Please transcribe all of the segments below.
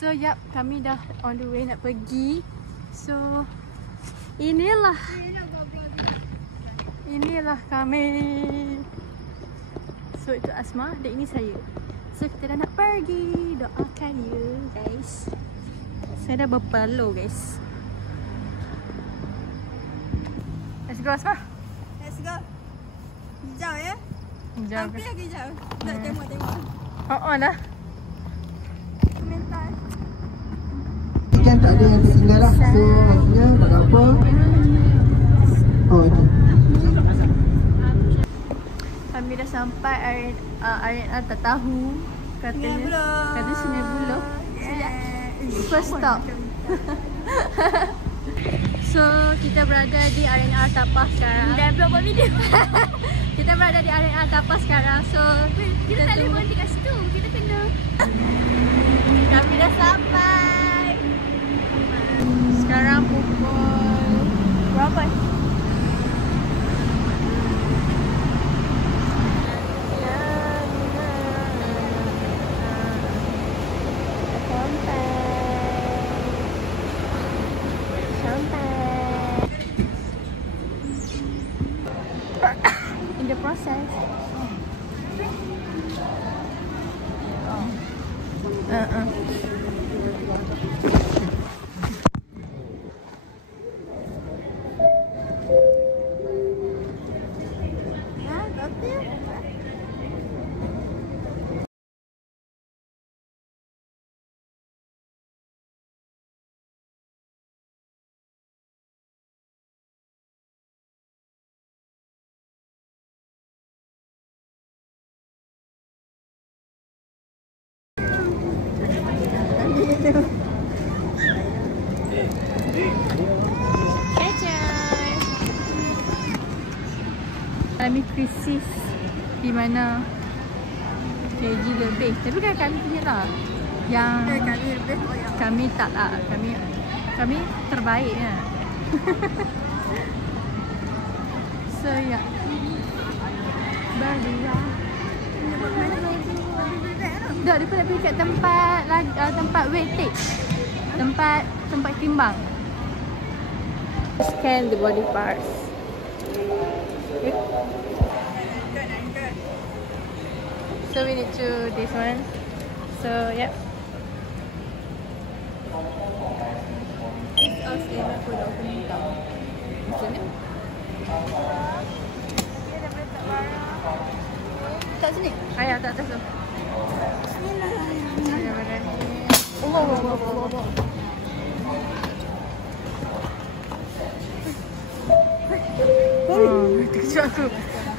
So yap, kami dah on the way nak pergi. So inilah kami. So itu Asma, dan ini saya. So kita dah nak pergi. Doakan ya guys. Saya dah berpeluh guys. Let's go Asma. Let's go. Hijau ya? Hijau. Hampir lagi hijau. Tak tengok-tengok. Oh dah. Mental. Kan tak ada yang tertinggal lah. So maksudnya tak ada apa. Oh okay. Kami dah sampai Arena tak tahu katanya Sungai Buloh. First stop. So kita berada di Arena Tapas sekarang. Dah vlog buat video. Kita berada di Arena Tapas sekarang. So Kita tak boleh berhenti kat situ. Kita kena. kami dah sampai. Sekarang pukul berapa? In the process. Kami krisis di mana KG lebih. Tapi kan kami punya lah yang Kami lebih koyak. kami tak lah. Kami terbaik ya. So ya. Berdua. Dah dia pun nak pergi kat tempat weightage. Tempat timbang. Scan the body parts. So we need to this one. So yep. It's us in for the opening down. Macam ni. Tak sini. Ayah tak atas tu.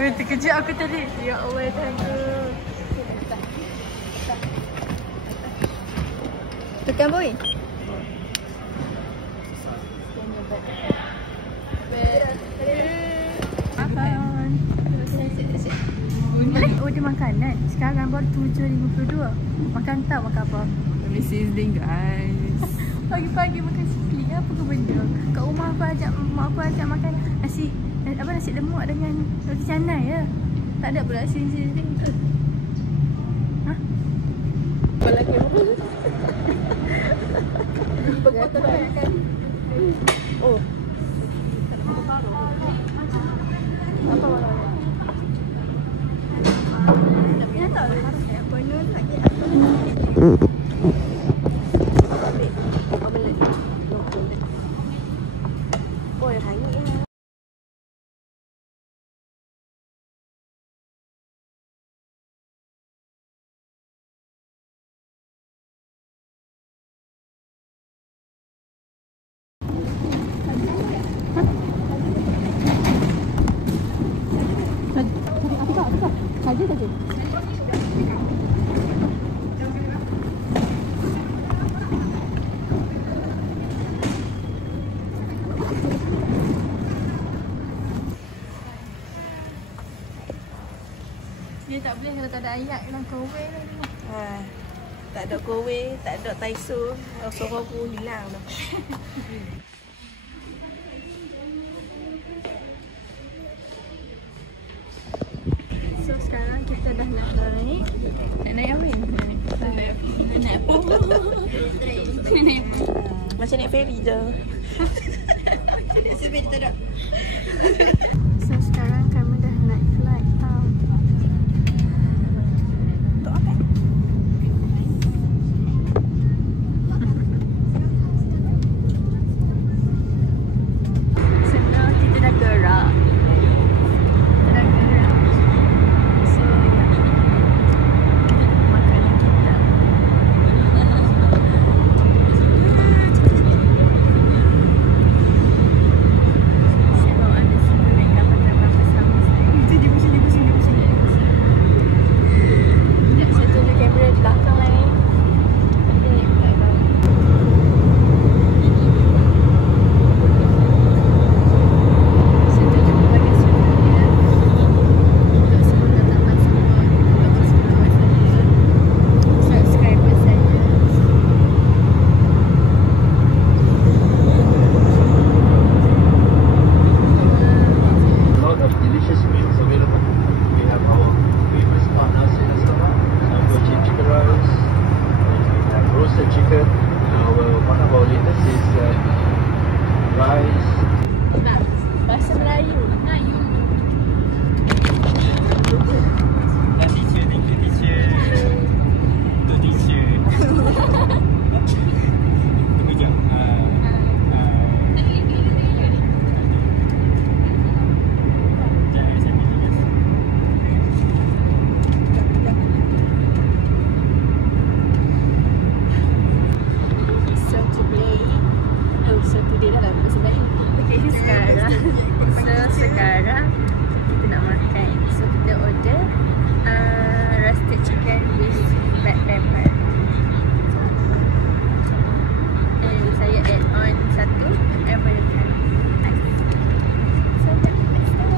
Terkejut aku tadi. Ya Allah tangguh. Tekan boy. Makan. Order makanan. Sekarang baru 7.52. Makan tak makan apa? Kami sizzling guys. Pagi-pagi makan sikit. Apa ke benda? Kat rumah mak aku ajak makan nasi lemak dengan roti canai ya. Tak ada pula sizzling tu. Ha? Apa lagi apa? Oh. Apa warna? Dia tak boleh kayak penuh lagi. Ôi hangit ya. Saja. Dia tak boleh kalau tak ada ayat dalam kowe lah ni. Tak ada kowe, tak ada taisu, suara pun hilang dah. So sekarang kita dah nak naik. Nak naik apa ni? Nak naik apa? macam naik ferry je. So sekarang kami dah naik flight tau. Untuk apa? So now kita dah gerak. Kita dah gerak. So ya, kita nak makanan kita. Saya bawa anda semua naik kapal terbang bersama saya. Sekejap, saya tunjuk kamera belakang lain. Okay, bye-bye. Saya tunjuk kepada semuanya. Untuk semua tetapan semua, untuk semua saya, subscriber saya. A lot of delicious meals available. We have our famous nasi lemak, chicken rice, we have roasted chicken. One of our latest is rice. Bahasa Melayu. Teacher, thank you teacher. Untuk teacher. Tunggu jap. So today dah lah bahasa Melayu. Okay, sekarang kita nak makan. So kita order roasted chicken with black pepper. And saya add on satu American ice. So let's start.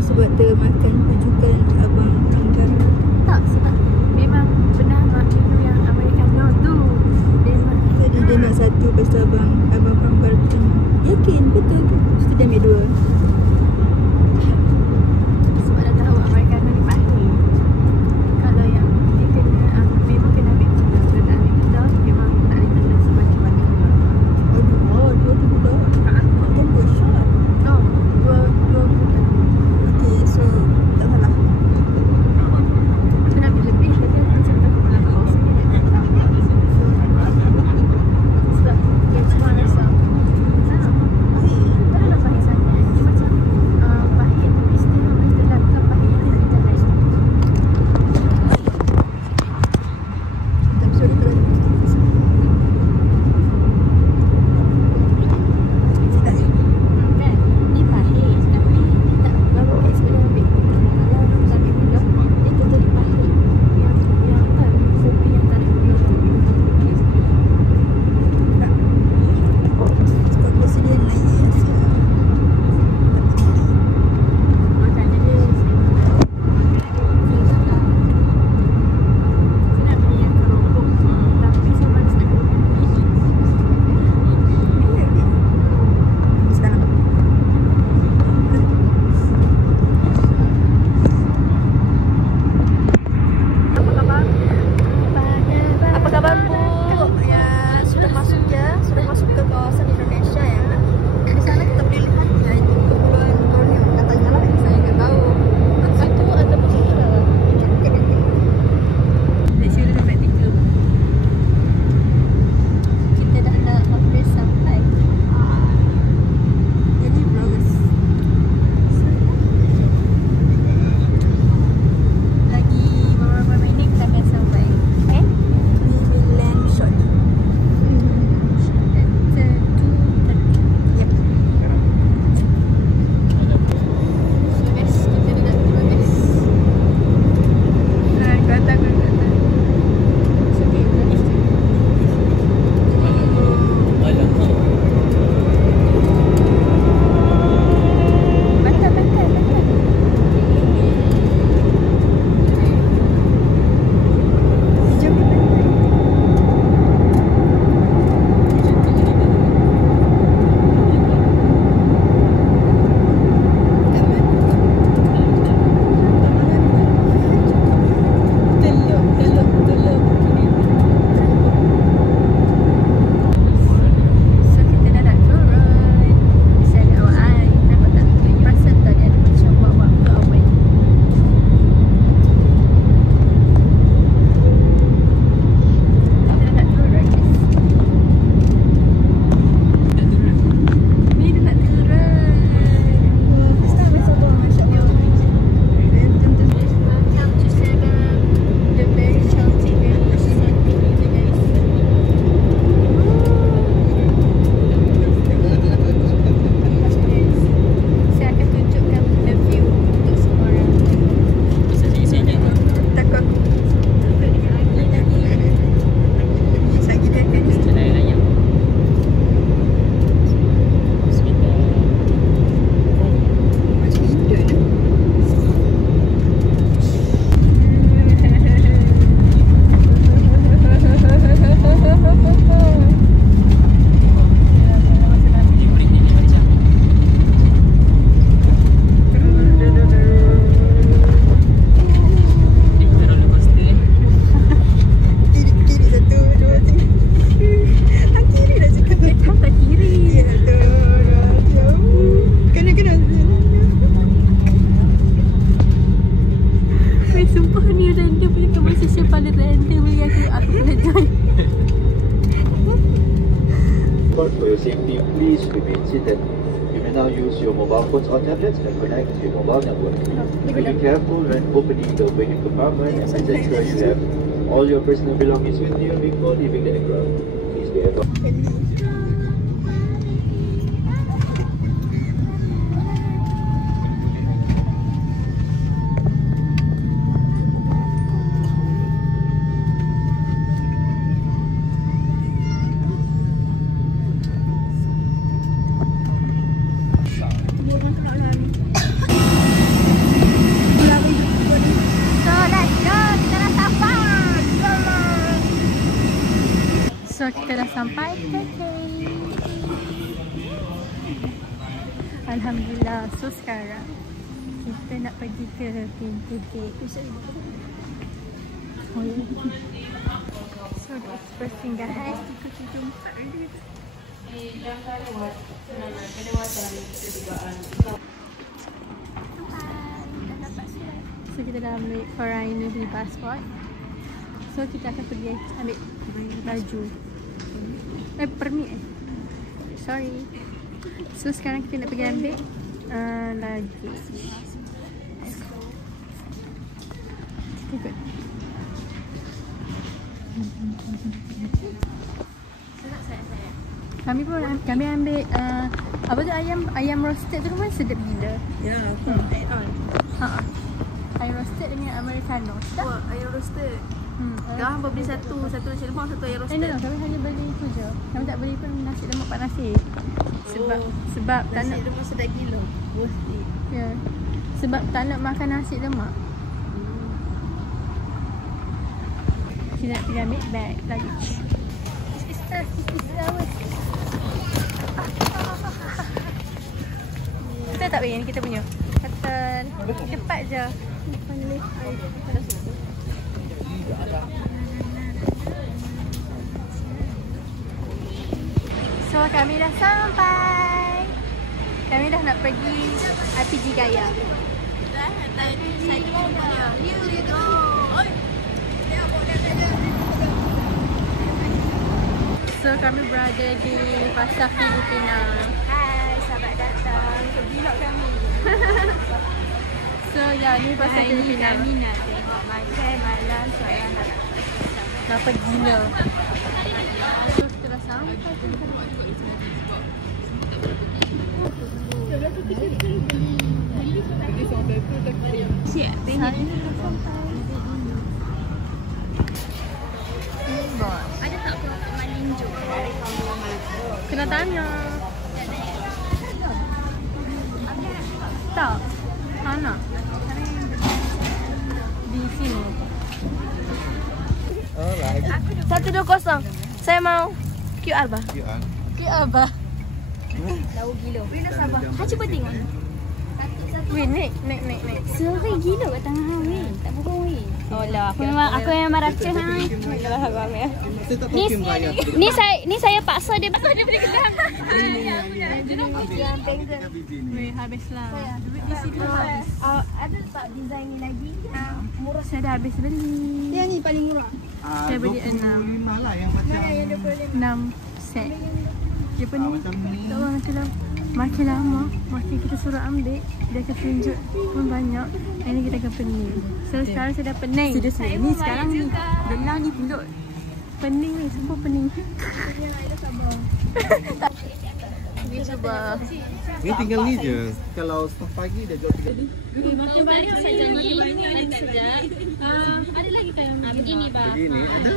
sebab termakan rujukan abang pelanggan? Tak, sebab memang pernah minum yang Americano tu. Jadi dia nak satu, lepas tu abang pelanggan tanya, yakin betul ke? Lepas tu dia ambil dua. Sebab dah tahu Americano ni pahit. Kalau yang dia kena memang kena ambil gula. Kalau tak ambil gula memang tak boleh tanda semacam mana. Aduh, dua tu gula. Kan dua shot. No, dua You now use your mobile phones or tablets and connect to your mobile network. Be careful when opening the wedding compartment and ensure you have all your personal belongings with you before leaving the aircraft. Please be advised. So kita dah sampai ke gate. Alhamdulillah. So sekarang kita nak pergi ke pintu gate. So that's persinggahan. Kita jumpa dulu. So kita dah ambil foreigner passport. So kita akan pergi ambil baju. Permit sorry. So sekarang kita nak pergi ambil luggage. Ikut. Kami pun ambil apa tu, ayam roasted tu pun sedap gila. Ya, add on. Ayam roasted dengan americano. Wah, ayam roasted. Dah hamba beli satu nasi lemak, satu ayam roasted. Kami hanya beli itu je. Kami tak beli pun nasi lemak Pak Nasir. Sebab tak nak nasi lemak sedap gila. Mesti. ya. Sebab tak nak makan nasi lemak. Kita nak pergi ambil bag luggage. This is our. Kita tak bayar ni kita punya. Kata cepat je. So kami dah sampai. Kami dah nak pergi RPG Gaya. So kami berada di Pasar Filipina. Hai, selamat datang ke vlog kami. So ya, ni Pasar Filipina. Kami nak tengok makan malam seorang Kenapa gila. So kita dah sampai. siap. Ada tak produk malinjo? Kena tanya. Tak. Mana? Di sini. Alright. 120. Saya mau QR bah. Ke apa? Tahu gila. Weh dah sabar. Ha cuba tengok. Weh, naik. Serai gila kat tangan hang weh. Tak bohong weh. Oh lah, aku memang racun hang. Kalau aku ambil. Ni saya paksa dia beli kedai. Yang bengkel. Weh, habislah. Duit di sini habis. Ada tak design ni lagi? Murah, saya dah habis beli. Yang ni paling murah. Saya beli 6 lah yang macam Mana yang 25? set. Dia pun ni. Tak tahu makin lama makin kita suruh ambil, dia akan tunjuk pun banyak. Ini kita akan pening. So sekarang saya dah pening. Sudah ni sekarang ni. Belah ni pulak. Pening ni, semua pening. Ni cuba. ni tinggal ni je. Kalau staf pagi dah jual 3. Makan balik saja ni. Ada lagi kan? Begini bah. Ini ada.